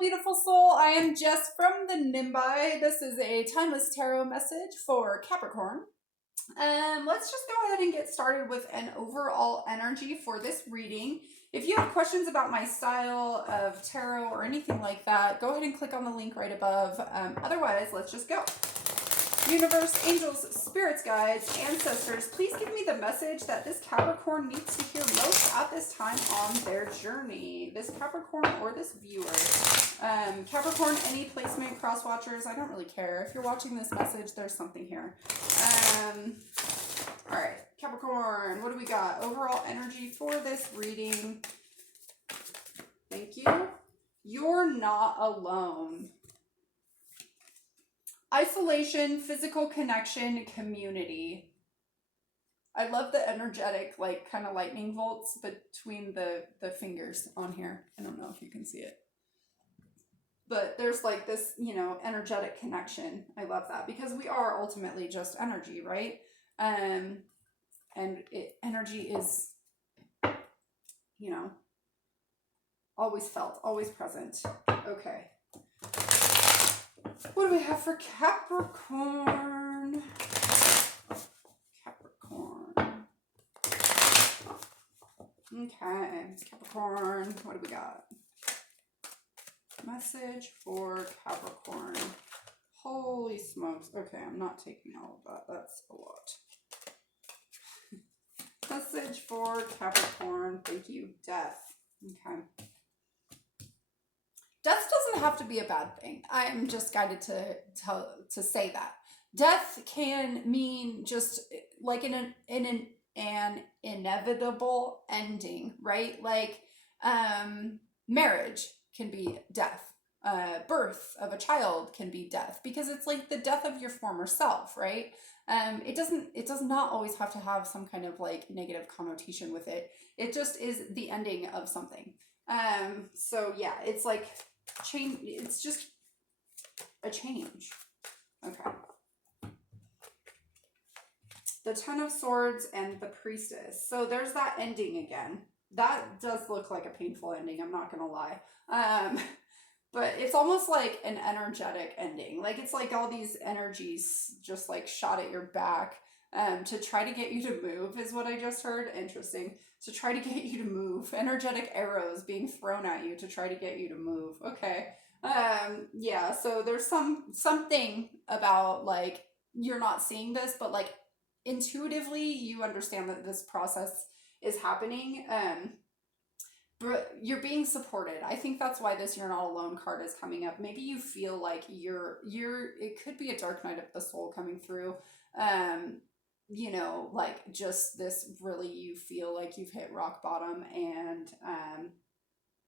beautiful soul. I am Jess from the Nimbi. This is a timeless tarot message for Capricorn. Let's just go ahead and get started with an overall energy for this reading. If you have questions about my style of tarot or anything like that, go ahead and click on the link right above. Otherwise, let's just go. Universe, angels, spirits, guides, ancestors, please give me the message that this Capricorn needs to hear most at this time on their journey. This Capricorn or this viewer. Capricorn, any placement, cross watchers, I don't really care. If you're watching this message, there's something here. All right, Capricorn, what do we got? Overall energy for this reading. Thank you. You're not alone. Isolation, physical connection, community. I love the energetic, like, kind of lightning bolts between the fingers on here. I don't know if you can see it. But there's like this, you know, energetic connection. I love that because we are ultimately just energy, right? Energy is, you know, always felt, always present. Okay. What do we have for Capricorn? Capricorn. Okay, Capricorn, what do we got? Message for Capricorn. Holy smokes. Okay, I'm not taking all of that. That's a lot. Message for Capricorn. Thank you. Death. Okay. Death doesn't have to be a bad thing. I'm just guided to say that. Death can mean just like an inevitable ending, right? Like marriage can be death. Birth of a child can be death because it's like the death of your former self, right? It does not always have to have some kind of like negative connotation with it. It just is the ending of something. So yeah, it's like change. It's just a change. Okay. The Ten of Swords and the Priestess. So there's that ending again. That does look like a painful ending. I'm not gonna lie. But it's almost like an energetic ending. Like it's like all these energies just like shot at your back to try to get you to move is what I just heard. Interesting. To try to get you to move. Energetic arrows being thrown at you to try to get you to move. Okay. Yeah, so there's something about like you're not seeing this, but like intuitively you understand that this process is happening. But you're being supported. I think that's why this "You're Not Alone" card is coming up. Maybe you feel like it could be a dark night of the soul coming through. You know, like just this really, you feel like you've hit rock bottom and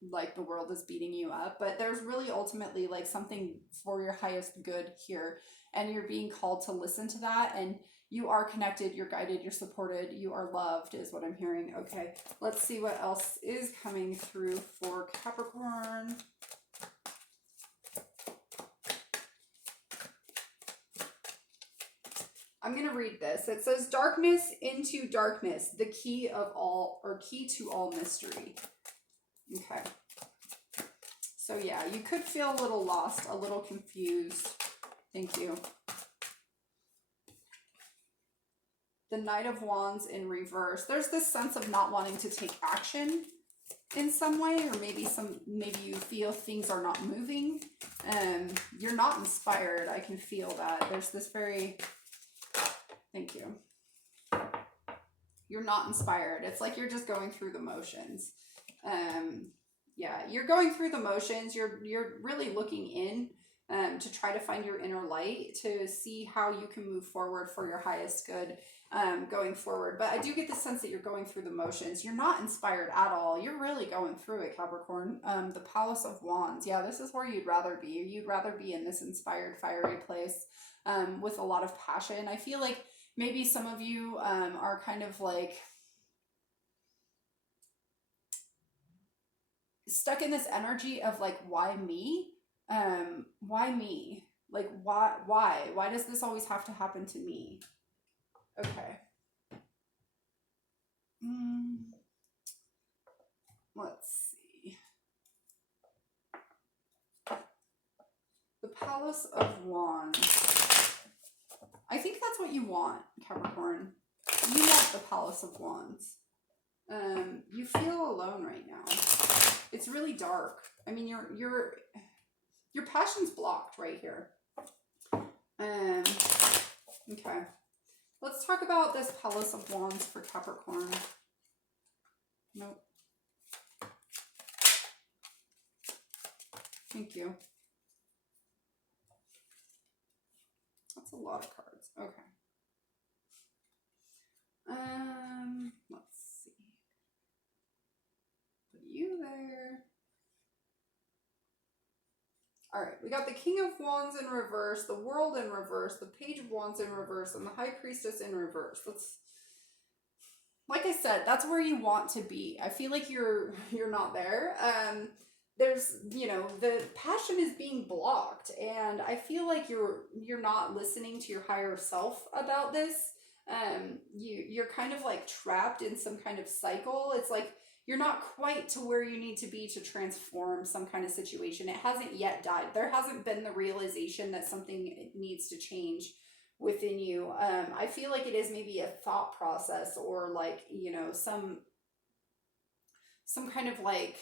like the world is beating you up, but there's really ultimately like something for your highest good here, and you're being called to listen to that, and you are connected, you're guided, you're supported, you are loved is what I'm hearing. Okay, let's see what else is coming through for Capricorn. I'm going to read this. It says, darkness into darkness, the key of all, or key to all mystery. Okay. So yeah, you could feel a little lost, a little confused. Thank you. The Knight of Wands in reverse. There's this sense of not wanting to take action in some way, or maybe you feel things are not moving. You're not inspired. I can feel that. There's this very, thank you. You're not inspired. It's like you're just going through the motions. Yeah, you're going through the motions. You're really looking in to try to find your inner light, to see how you can move forward for your highest good going forward. But I do get the sense that you're going through the motions. You're not inspired at all. You're really going through it, Capricorn. The Palace of Wands. Yeah, this is where you'd rather be. You'd rather be in this inspired, fiery place with a lot of passion. I feel like maybe some of you are kind of like stuck in this energy of like, why me? Why me? Like, why does this always have to happen to me? Okay. Let's see. Palace of Wands. I think that's what you want, Capricorn. You want the Palace of Wands. You feel alone right now. It's really dark. I mean, your passion's blocked right here. Okay. Let's talk about this Palace of Wands for Capricorn. Nope. Thank you. That's a lot of cards. Okay. Let's see. Put you there. All right, we got the King of Wands in reverse, the World in reverse, the Page of Wands in reverse, and the High Priestess in reverse. Like I said, that's where you want to be. I feel like you're not there. There's, you know, the passion is being blocked, and I feel like you're not listening to your higher self about this. You're kind of like trapped in some kind of cycle. It's like you're not quite to where you need to be to transform some kind of situation. It hasn't yet died. There hasn't been the realization that something needs to change within you. I feel like it is maybe a thought process, or like, you know, some kind of like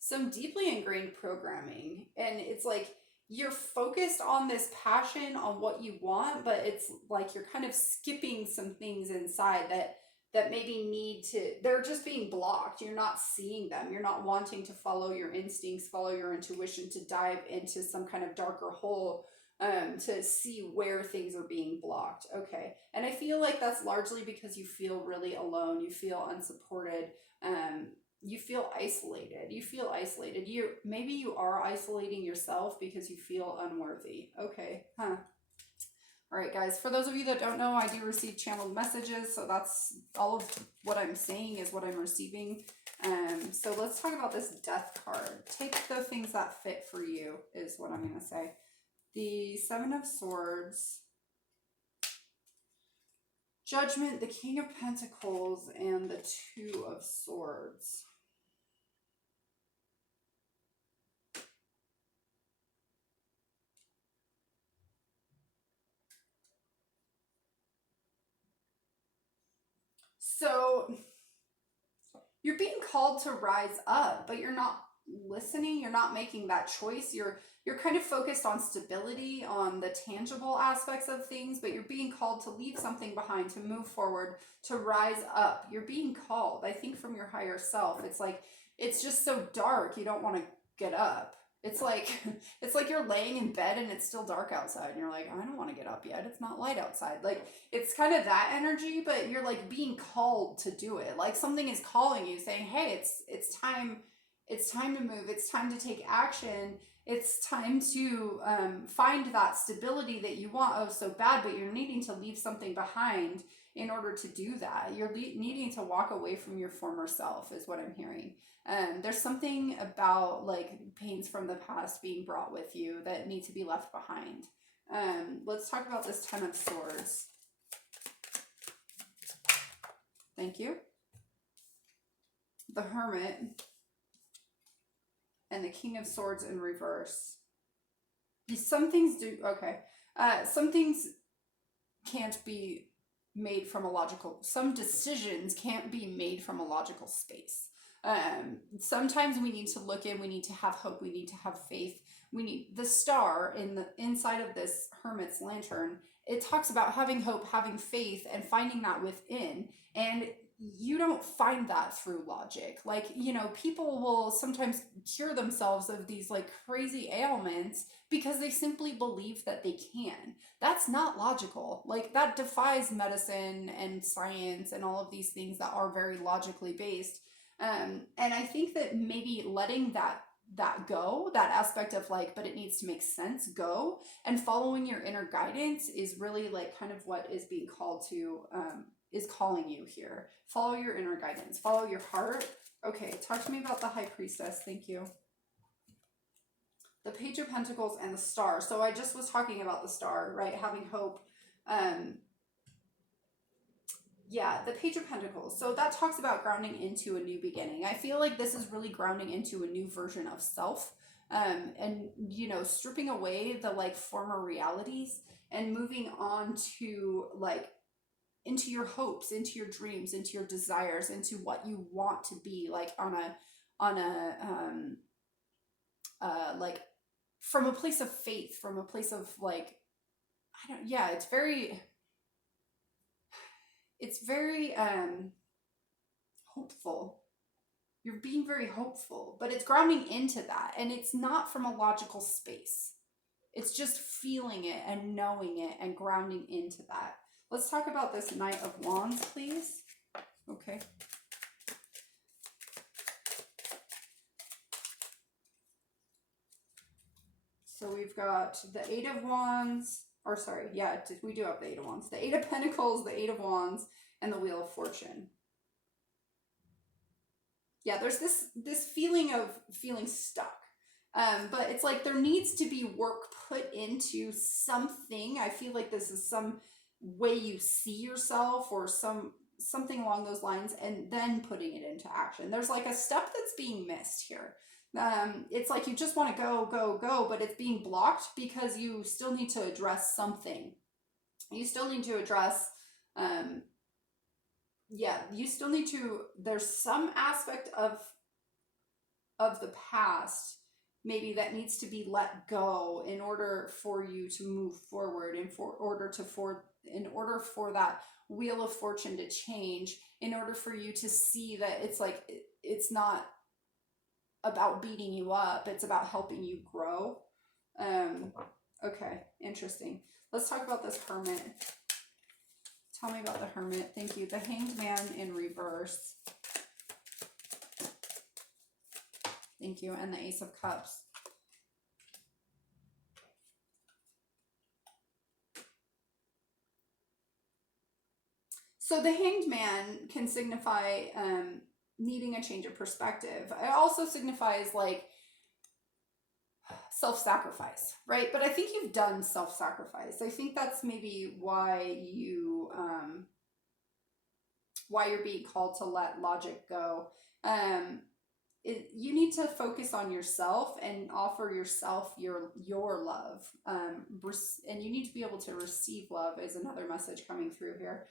some deeply ingrained programming. And it's like you're focused on this passion, on what you want, but it's like you're kind of skipping some things inside that maybe need to, they're just being blocked. You're not seeing them. You're not wanting to follow your instincts, follow your intuition, to dive into some kind of darker hole, to see where things are being blocked. Okay. And I feel like that's largely because you feel really alone. You feel unsupported. You feel isolated. Maybe you are isolating yourself because you feel unworthy. Okay. Huh. All right, guys, for those of you that don't know, I do receive channeled messages, so that's all of what I'm saying is what I'm receiving. So let's talk about this Death card. Take the things that fit for you is what I'm going to say. The Seven of Swords, Judgment, the King of Pentacles, and the Two of Swords. So you're being called to rise up, but you're not listening. You're not making that choice. You're kind of focused on stability, on the tangible aspects of things, but you're being called to leave something behind, to move forward, to rise up. You're being called, I think, from your higher self. It's like, it's just so dark, you don't want to get up. It's like you're laying in bed and it's still dark outside and you're like, I don't want to get up yet. It's not light outside. Like, it's kind of that energy, but you're like being called to do it. Like something is calling you, saying, hey, it's time to move. It's time to take action. It's time to find that stability that you want, oh, so bad, but you're needing to leave something behind in order to do that. You're needing to walk away from your former self is what I'm hearing. There's something about like pains from the past being brought with you that need to be left behind. Let's talk about this Ten of Swords. Thank you. The Hermit. And the King of Swords in reverse. Some things do, okay. Some things can't be made from a logical, some decisions can't be made from a logical space. Sometimes we need to look in, we need to have hope, we need to have faith. We need the star in the inside of this Hermit's lantern. It talks about having hope, having faith, and finding that within. And you don't find that through logic. Like, you know, people will sometimes cure themselves of these like crazy ailments because they simply believe that they can. That's not logical. Like, that defies medicine and science and all of these things that are very logically based. And I think that maybe letting that go, that aspect of like, but it needs to make sense, go, and following your inner guidance is really like kind of what is being called to, is calling you here. Follow your inner guidance, follow your heart. Okay, talk to me about the High Priestess. Thank you. The Page of Pentacles and the Star. So I just was talking about the Star, right? Having hope. Yeah, the Page of Pentacles. So that talks about grounding into a new beginning. I feel like this is really grounding into a new version of self. and you know, stripping away the like former realities and moving on to like into your hopes, into your dreams, into your desires, into what you want to be, like on a like from a place of faith, from a place of like, I don't, yeah, it's very hopeful. You're being very hopeful, but it's grounding into that, and it's not from a logical space. It's just feeling it and knowing it and grounding into that. Let's talk about this Knight of Wands, please. Okay. So we've got the Eight of Wands, or sorry, yeah, we do have the Eight of Wands. The Eight of Pentacles, the Eight of Wands, and the Wheel of Fortune. Yeah, there's this feeling of feeling stuck. But it's like there needs to be work put into something. I feel like this is some way you see yourself or something along those lines, and then putting it into action. There's like a step that's being missed here. It's like you just want to go, go, go, but it's being blocked because you still need to address something. You still need to address, yeah, you still need to, there's some aspect of the past maybe that needs to be let go in order for you to move forward, and in order for that Wheel of Fortune to change, in order for you to see that it's like, it's not about beating you up, it's about helping you grow. Okay, interesting. Let's talk about this Hermit. Tell me about the Hermit. Thank you. The Hanged Man in reverse. Thank you. And the Ace of Cups. So the Hanged Man can signify needing a change of perspective. It also signifies like self-sacrifice, right? But I think you've done self-sacrifice. I think that's maybe why you're being called to let logic go. You need to focus on yourself and offer yourself your love, and you need to be able to receive love is another message coming through here.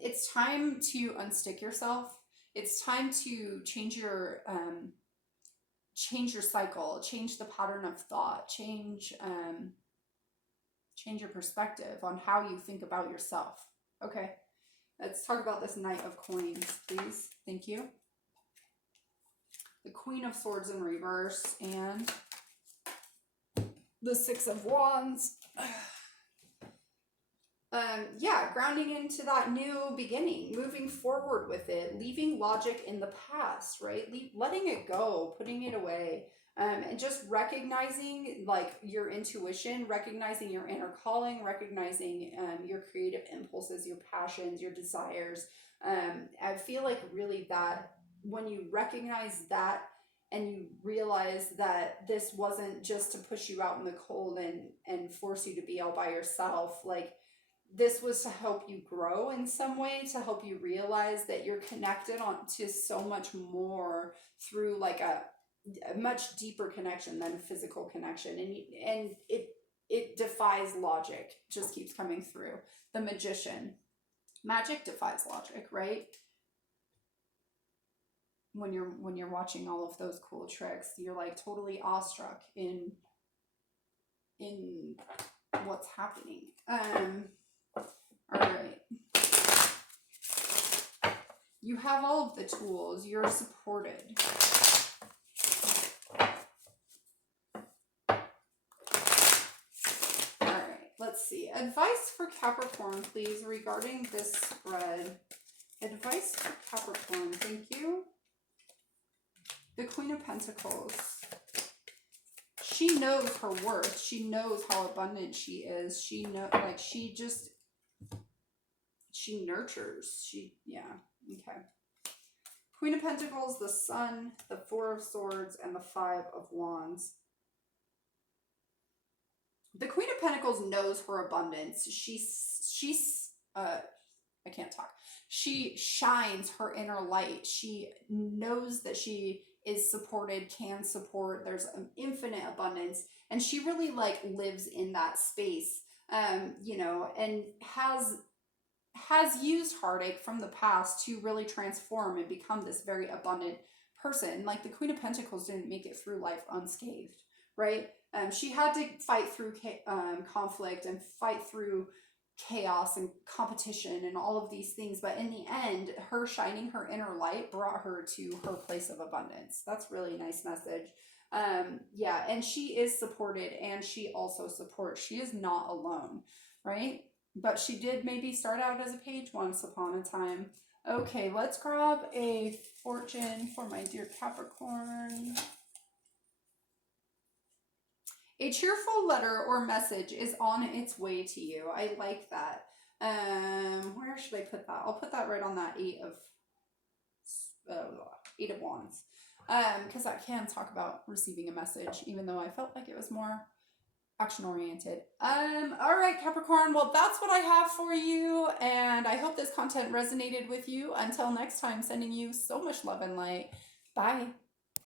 It's time to unstick yourself. It's time to change your cycle, change the pattern of thought, change your perspective on how you think about yourself. Okay, let's talk about this Knight of Coins, please. Thank you. The Queen of Swords in reverse and the Six of Wands. Yeah, grounding into that new beginning, moving forward with it, leaving logic in the past, right? Letting it go, putting it away, and just recognizing like your intuition, recognizing your inner calling, recognizing your creative impulses, your passions, your desires. I feel like really that when you recognize that and you realize that this wasn't just to push you out in the cold and force you to be all by yourself, like this was to help you grow in some way, to help you realize that you're connected on to so much more through like a much deeper connection than a physical connection. And it defies logic, just keeps coming through. The Magician. Magic defies logic, right? When you're watching all of those cool tricks, you're like totally awestruck in what's happening. All right. You have all of the tools. You're supported. All right. Let's see. Advice for Capricorn, please, regarding this spread. Advice for Capricorn. Thank you. The Queen of Pentacles. She knows her worth. She knows how abundant she is. She nurtures. Yeah. Okay. Queen of Pentacles, the Sun, the Four of Swords, and the Five of Wands. The Queen of Pentacles knows her abundance. I can't talk. She shines her inner light. She knows that she is supported, can support. There's an infinite abundance, and she really like lives in that space, you know, and has used heartache from the past to really transform and become this very abundant person. Like the Queen of Pentacles didn't make it through life unscathed, right? She had to fight through conflict and fight through chaos and competition and all of these things, but in the end, her shining her inner light brought her to her place of abundance. That's really nice message. Yeah, and she is supported, and she also supports. She is not alone, right? But she did maybe start out as a page once upon a time. Okay, let's grab a fortune for my dear Capricorn. A cheerful letter or message is on its way to you. I like that. Where should I put that? I'll put that right on that eight of wands. Because I can talk about receiving a message, even though I felt like it was more action oriented. All right, Capricorn. Well, that's what I have for you, and I hope this content resonated with you. Until next time, sending you so much love and light. Bye.